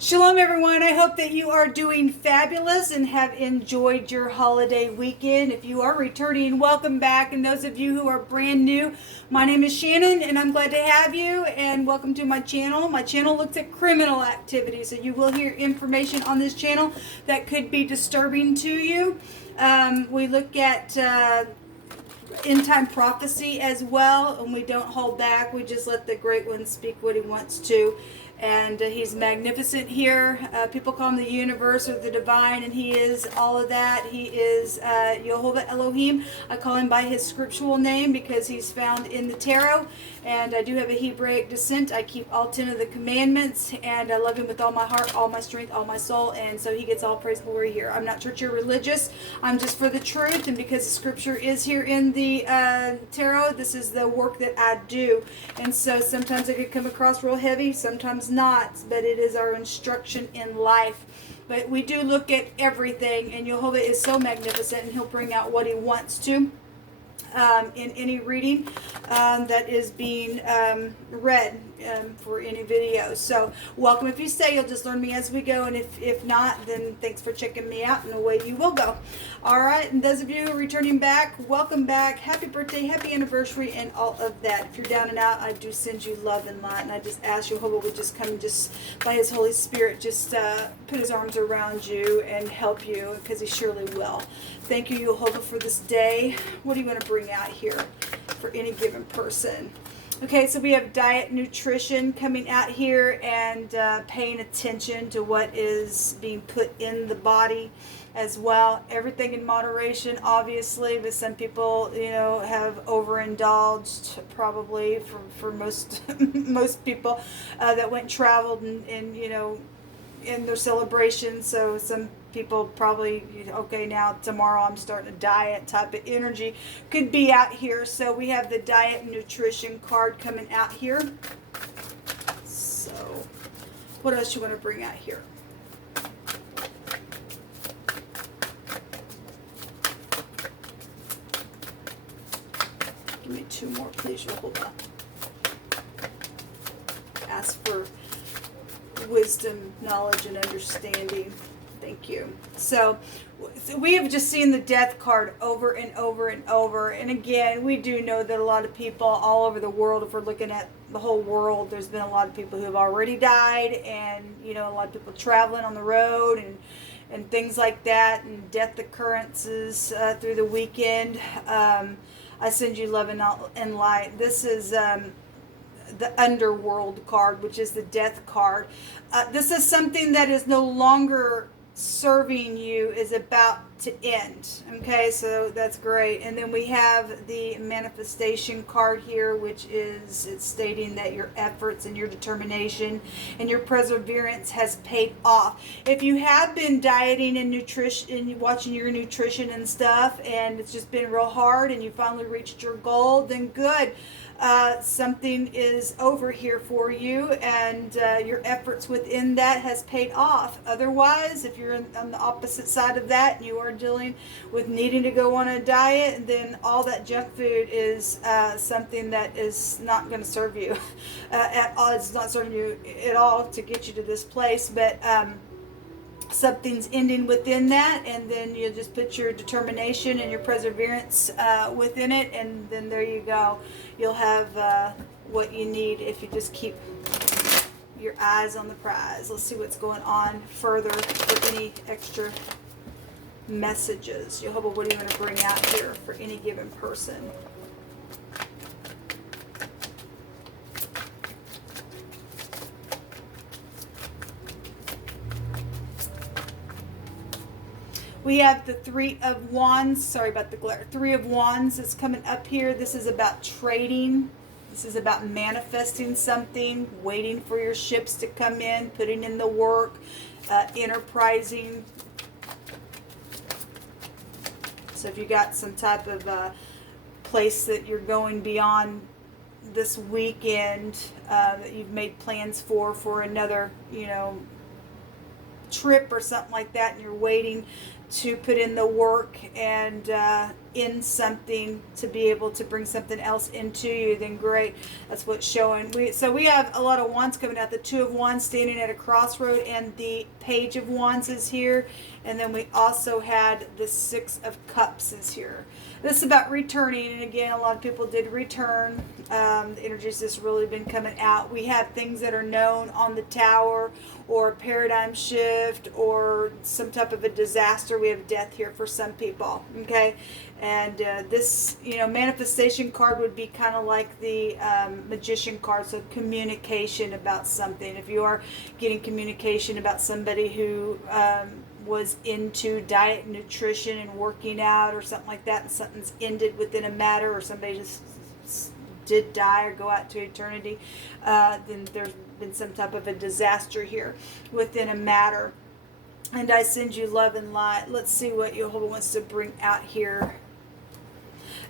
Shalom, everyone. I hope that you are doing fabulous and have enjoyed your holiday weekend. If you are returning, welcome back. And those of you who are brand new, my name is Shannon, and I'm glad to have you. And welcome to my channel. My channel looks at criminal activity, so you will hear information on this channel that could be disturbing to you. We look at end time prophecy as well, and we don't hold back. We just let the great one speak what he wants to. And he's magnificent here. People call him the universe or the divine, and he is all of that. He is Jehovah Elohim. I call him by his scriptural name because he's found in the tarot. And I do have a Hebraic descent. I keep all 10 of the commandments, and I love him with all my heart, all my strength, all my soul. And so he gets all praise and glory here. I'm not church or religious. I'm just for the truth, and because the scripture is here in the tarot, this is the work that I do. And so sometimes it could come across real heavy, sometimes not, but it is our instruction in life. But we do look at everything, and Jehovah is so magnificent, and he'll bring out what he wants to in any reading that is being read for any video. So welcome. If you stay, you'll just learn me as we go, and if not, then thanks for checking me out, and away you will go. All right, and those of you who are returning back, welcome back. Happy birthday, happy anniversary, and all of that. If you're down and out, I do send you love and light, and I just ask Jehovah would just come and just by his Holy Spirit just put his arms around you and help you, because he surely will. Thank you, Jehovah, for this day. What are you going to bring out here for any given person? Okay, so we have diet, nutrition coming out here, and paying attention to what is being put in the body as well. Everything in moderation, obviously, but some people, have overindulged, probably for most most people that went and traveled and in their celebration. So some people probably, okay, now tomorrow I'm starting a diet type of energy could be out here. So we have the diet and nutrition card coming out here. So what else you want to bring out here? Give me two more, please. You'll hold on. Ask for wisdom, knowledge, and understanding. Thank you. So we have just seen the death card over and over and over. And again, we do know that a lot of people all over the world, if we're looking at the whole world, there's been a lot of people who have already died, and a lot of people traveling on the road and things like that, and death occurrences through the weekend. I send you love and light. This is the underworld card, which is the death card. This is something that is no longer serving you, is about to end. Okay, so that's great. And then we have the manifestation card here, which is, it's stating that your efforts and your determination and your perseverance has paid off. If you have been dieting and nutrition and watching your nutrition and stuff, and it's just been real hard, and you finally reached your goal, then good. Something is over here for you, and your efforts within that has paid off. Otherwise, if you're on the opposite side of that and you are dealing with needing to go on a diet, then all that junk food is something that is not going to serve you at all. It's not serving you at all to get you to this place, but something's ending within that, and then you'll just put your determination and your perseverance within it, and then there you go. You'll have what you need if you just keep your eyes on the prize. Let's see what's going on further for any extra messages. Jehovah, what are you going to bring out here for any given person? We have the Three of Wands. Sorry about the glare. Three of Wands is coming up here. This is about trading. This is about manifesting something, waiting for your ships to come in, putting in the work, enterprising. So if you got some type of place that you're going beyond this weekend, that you've made plans for another, trip or something like that, and you're waiting to put in the work and in something to be able to bring something else into you, then great. That's what's showing. So we have a lot of wands coming out. The Two of Wands standing at a crossroad, and the Page of Wands is here. And then we also had the Six of Cups is here. This is about returning, and again, a lot of people did return. The energy's just really been coming out. We have things that are known on the Tower, or a paradigm shift, or some type of a disaster. We have death here for some people, okay? And this, manifestation card would be kind of like the Magician card, so communication about something. If you are getting communication about somebody who was into diet and nutrition and working out or something like that, and something's ended within a matter, or somebody just did die or go out to eternity, then there's been some type of a disaster here within a matter. And I send you love and light. Let's see what Jehovah wants to bring out here.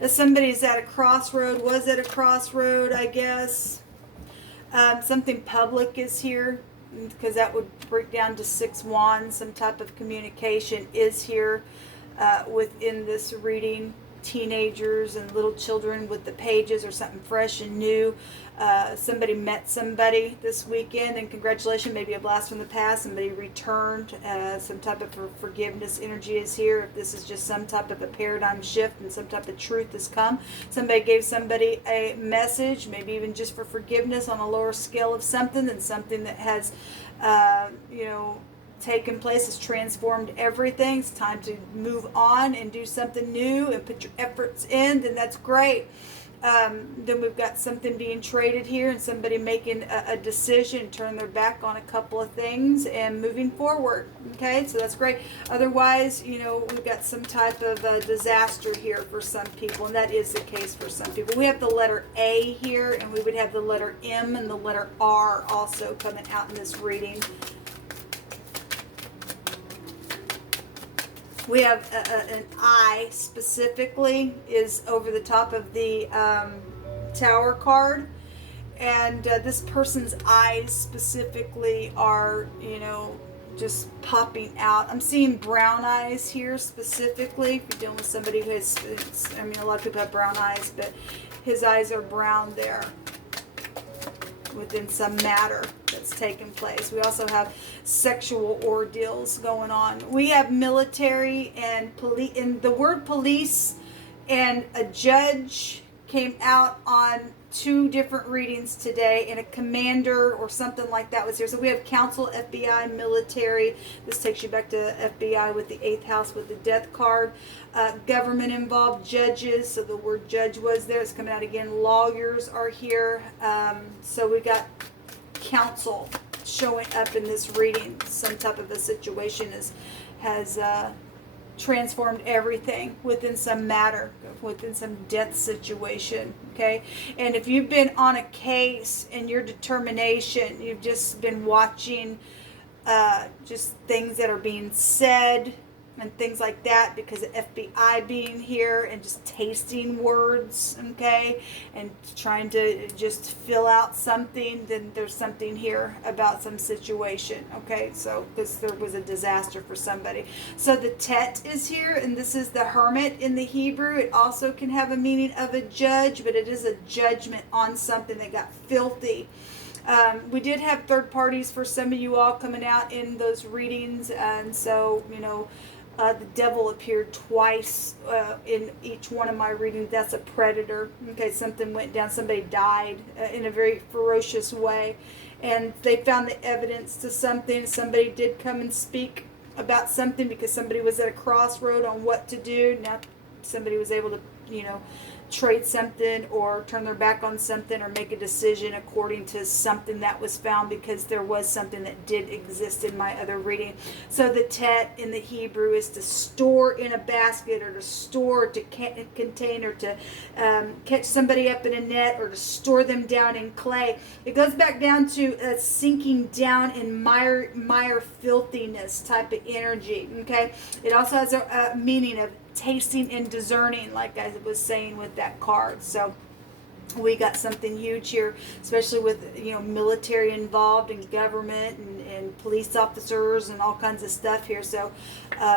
If somebody's at a crossroad, was at a crossroad, I guess. Something public is here, because that would break down to 6 wands. Some type of communication is here within this reading. Teenagers and little children with the pages, or something fresh and new. Somebody met somebody this weekend, and congratulations, maybe a blast from the past. Somebody returned. Some type of forgiveness energy is here. If this is just some type of a paradigm shift and some type of truth has come, somebody gave somebody a message, maybe even just for forgiveness on a lower scale of something, and something that has taken place has transformed everything. It's time to move on and do something new and put your efforts in, then that's great. Then we've got something being traded here, and somebody making a decision, turn their back on a couple of things and moving forward. Okay, so that's great. Otherwise, we've got some type of disaster here for some people, and that is the case for some people. We have the letter A here, and we would have the letter M and the letter R also coming out in this reading. We have an I specifically is over the top of the Tower card. And this person's eyes specifically are, just popping out. I'm seeing brown eyes here specifically. If you're dealing with somebody who has, a lot of people have brown eyes, but his eyes are brown there within some matter that's taken place. We also have sexual ordeals going on. We have military and police, and the word police and a judge came out on 2 different readings today, and a commander or something like that was here. So we have council, FBI, military. This takes you back to FBI with the 8th house with the death card. Government involved, judges. So the word judge was there. It's coming out again. Lawyers are here. So we got council showing up in this reading. Some type of a situation has transformed everything within some matter, within some death situation. Okay, and if you've been on a case and your determination, you've just been watching just things that are being said and things like that, because of FBI being here and just tasting words, okay, and trying to just fill out something, then there's something here about some situation, okay, so because there was a disaster for somebody. So the Tet is here, and this is the Hermit in the Hebrew. It also can have a meaning of a judge, but it is a judgment on something that got filthy. We did have third parties for some of you all coming out in those readings, and so, the devil appeared twice in each one of my readings. That's a predator. Okay, something went down. Somebody died in a very ferocious way. And they found the evidence to something. Somebody did come and speak about something because somebody was at a crossroad on what to do. Now somebody was able to, trade something or turn their back on something or make a decision according to something that was found, because there was something that did exist in my other reading. So the Tet in the Hebrew is to store in a basket, or to store, to contain, or to catch somebody up in a net, or to store them down in clay. It goes back down to sinking down in mire filthiness type of energy. Okay, it also has a meaning of tasting and discerning, like I was saying with that card. So We got something huge here, especially with, you know, military involved and government and police officers and all kinds of stuff here. So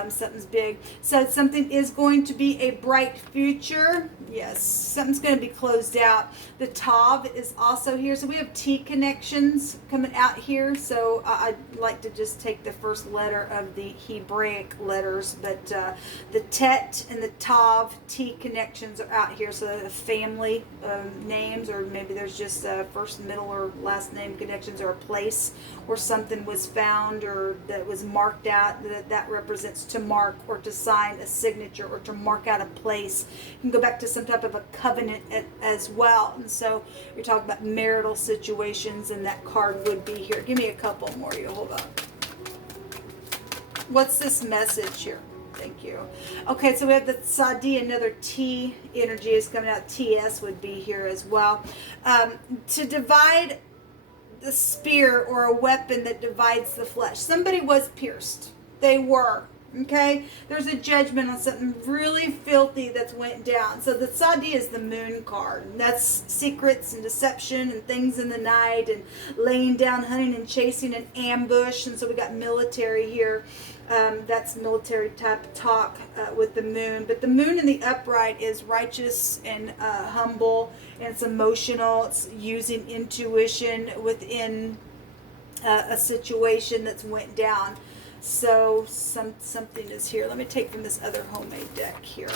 something's big. So something is going to be a bright future. Yes, something's going to be closed out. The Tav is also here. So we have T connections coming out here. So I'd like to just take the first letter of the Hebraic letters. But the Tet and the Tav, T connections are out here. So the family names, or maybe there's just first, middle, or last name connections, or a place where something was found or that was marked out, that represents to mark or to sign a signature or to mark out a place. You can go back to some type of a covenant as well. And so you're talking about marital situations, and that card would be here. Give me a couple more. You hold on. What's this message here? Thank you. Okay, so we have the Sadi, another T energy is coming out. TS would be here as well. To divide the spear, or a weapon that divides the flesh. Somebody was pierced. They were. Okay? There's a judgment on something really filthy that's went down. So the Sadi is the moon card. And that's secrets and deception and things in the night and laying down, hunting and chasing an ambush. And so we got military here. That's military type of talk with the moon. But the moon in the upright is righteous and humble, and it's emotional. It's using intuition within a situation that's went down. So something is here. Let me take from this other homemade deck here.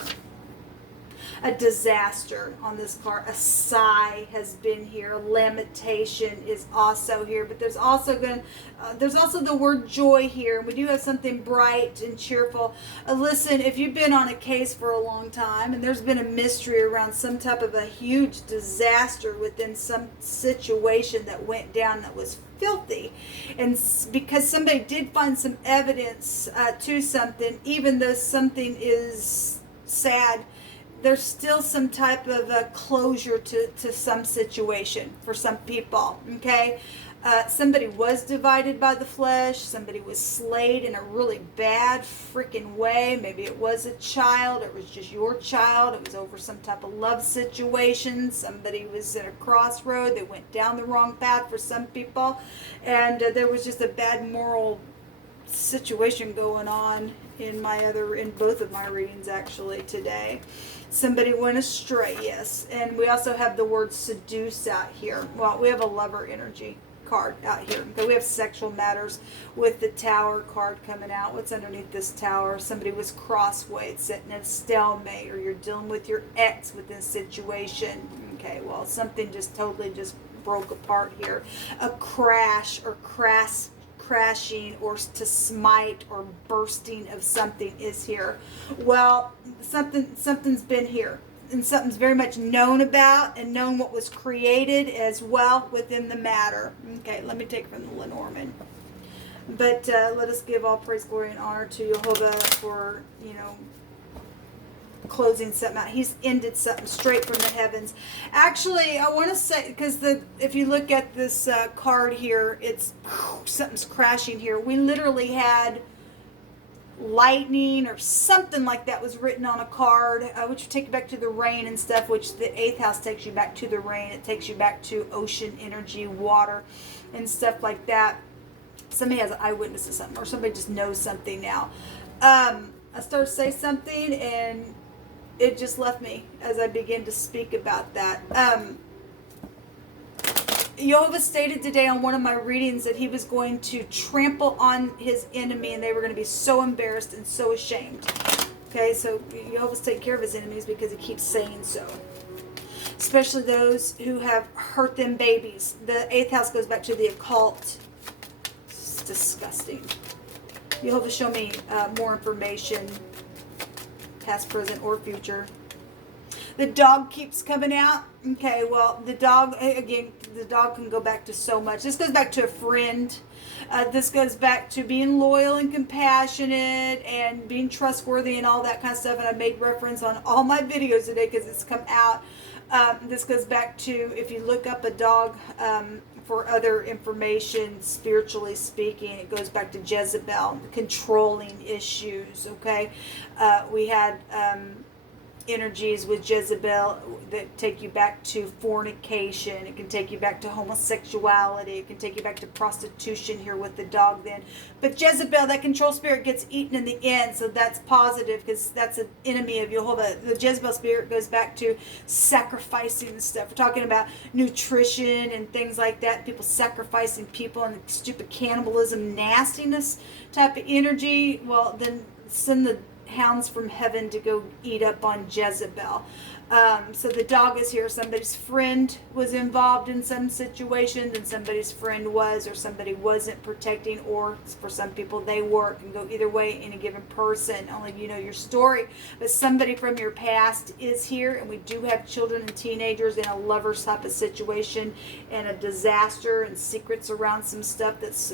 A disaster on this card. A sigh has been here. Lamentation is also here, but there's also the word joy here. We do have something bright and cheerful. Listen, if you've been on a case for a long time and there's been a mystery around some type of a huge disaster within some situation that went down that was filthy, and because somebody did find some evidence to something, even though something is sad, there's still some type of a closure to some situation for some people, okay? Somebody was divided by the flesh. Somebody was slayed in a really bad freaking way. Maybe it was a child. It was just your child. It was over some type of love situation. Somebody was at a crossroad. They went down the wrong path for some people. And there was just a bad moral situation going on in both of my readings actually today. Somebody went astray, yes. And we also have the word seduce out here. Well, we have a lover energy card out here. Okay, we have sexual matters with the Tower card coming out. What's underneath this Tower? Somebody was crosswayed, sitting at a stalemate, or you're dealing with your ex with this situation. Okay, well, something just totally just broke apart here. A crash or crashing or to smite or bursting of something is here. Well, something's been here, and something's very much known about and known what was created as well within the matter. Okay, let me take from the Lenormand. But let us give all praise, glory, and honor to Jehovah for, closing something out. He's ended something straight from the heavens. Actually, I want to say, because if you look at this card here, it's something's crashing here. We literally had lightning or something like that was written on a card, which would take you back to the rain and stuff, which the 8th house takes you back to the rain. It takes you back to ocean energy, water, and stuff like that. Somebody has an eyewitness to something, or somebody just knows something now. I started to say something, and it just left me as I began to speak about that. Jehovah stated today on one of my readings that he was going to trample on his enemy, and they were going to be so embarrassed and so ashamed. Okay, so Jehovah's taking care of his enemies because he keeps saying so. Especially those who have hurt them babies. The 8th house goes back to the occult. It's disgusting. Jehovah, show me more information, past, present, or future. The dog keeps coming out. Okay, well, the dog, again, the dog can go back to so much. This goes back to a friend. This goes back to being loyal and compassionate and being trustworthy and all that kind of stuff. And I made reference on all my videos today because it's come out. This goes back to, if you look up a dog for other information, spiritually speaking, it goes back to Jezebel, controlling issues, okay? We had energies with Jezebel that take you back to fornication. It can take you back to homosexuality. It can take you back to prostitution here with the dog then. But Jezebel, that control spirit, gets eaten in the end, so that's positive because that's an enemy of Jehovah. The Jezebel spirit goes back to sacrificing and stuff. We're talking about nutrition and things like that. People sacrificing people and stupid cannibalism, nastiness type of energy. Well, then send the hounds from heaven to go eat up on Jezebel. So the dog is here. Somebody's friend was involved in some situation, and somebody's friend was, or somebody wasn't protecting, or for some people they were. It can go either way in a given person. Only you know your story. But somebody from your past is here, and we do have children and teenagers in a lover's type of situation, and a disaster and secrets around some stuff that's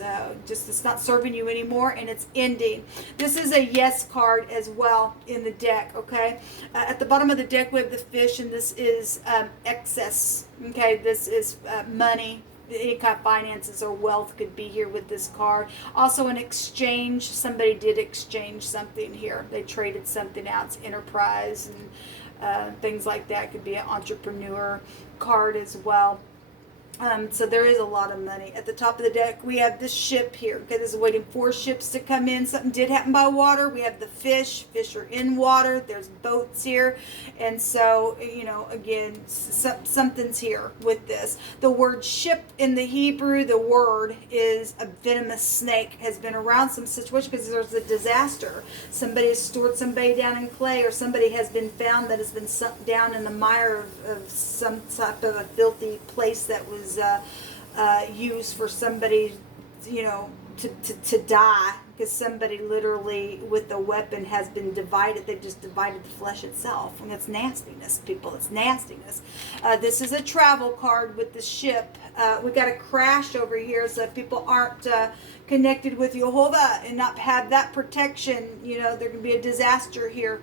just it's not serving you anymore, and it's ending. This is a yes card as well in the deck. Okay, at the bottom of the deck we have the fish, and this is excess. Okay, this is money. Any kind of finances or wealth could be here with this card. Also an exchange. Somebody did exchange something here. They traded something out. It's enterprise and things like that. Could be an entrepreneur card as well. So there is a lot of money. At the top of the deck, we have this ship here. Okay, this is waiting for ships to come in. Something did happen by water. We have the fish. Fish are in water. There's boats here. And so, you know, again, something's here with this. The word ship in the Hebrew, the word is a venomous snake. Has been around some situation because there's a disaster. Somebody has stored somebody down in clay, or somebody has been found that has been sunk down in the mire of some type of a filthy place that was used for somebody, you know, to die, because somebody literally with a weapon has been divided. They've just divided the flesh itself, and it's nastiness, people. It's nastiness. This is a travel card with the ship. We got a crash over here, so if people aren't connected with Jehovah and not have that protection, you know, there can be a disaster here.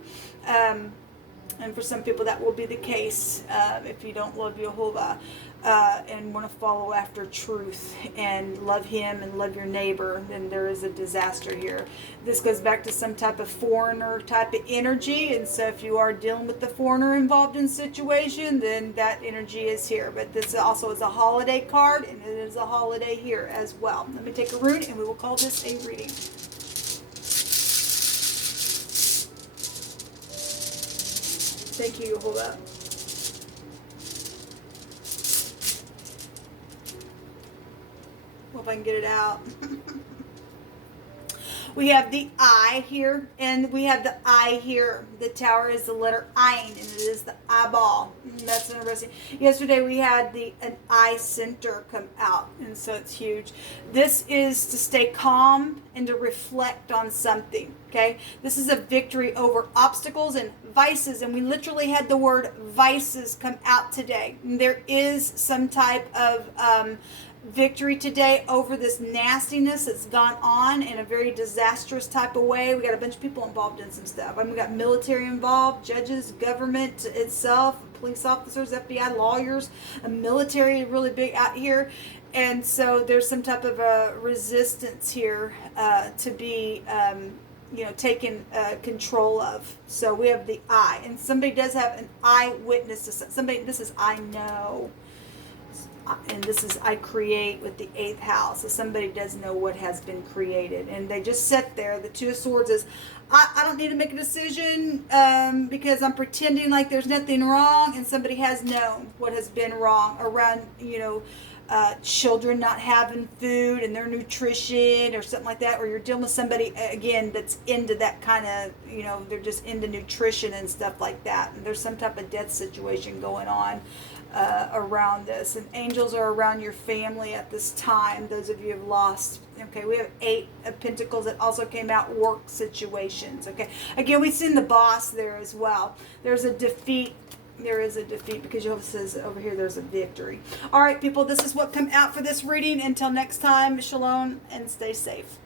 And for some people that will be the case if you don't love Jehovah and want to follow after truth and love him and love your neighbor, then there is a disaster here. This goes back to some type of foreigner type of energy, and so if you are dealing with the foreigner involved in situation, then that energy is here. But this also is a holiday card, and it is a holiday here as well. Let me take a rune and we will call this a reading. Thank you, Jehovah. Hope I can get it out. We have the I here, and we have the I here. The tower is the letter Ein, and it is the eyeball. That's interesting. Yesterday we had an eye center come out, and so it's huge. This is to stay calm and to reflect on something. Okay, this is a victory over obstacles and vices, and we literally had the word vices come out today. And there is some type of victory today over this nastiness that's gone on in a very disastrous type of way. We got a bunch of people involved in some stuff. I mean, we got military involved, judges, government itself, police officers, FBI, lawyers, a military really big out here. And so there's some type of a resistance here to be you know, taken control of. So we have the I, and somebody does have an eyewitness to somebody. This is I know, and this is I create with the 8th house. So somebody does know what has been created, and they just sit there. The 2 of Swords is I don't need to make a decision because I'm pretending like there's nothing wrong, and somebody has known what has been wrong around, you know, children not having food and their nutrition or something like that, or you're dealing with somebody again that's into that kind of, you know, they're just into nutrition and stuff like that, and there's some type of death situation going on around this. And angels are around your family at this time, those of you who have lost. Okay, we have 8 of Pentacles that also came out, work situations. Okay, again, we've seen the boss there as well. There's a defeat. There is a defeat because Jehovah says over here there's a victory. All right, people, this is what come out for this reading. Until next time, shalom and stay safe.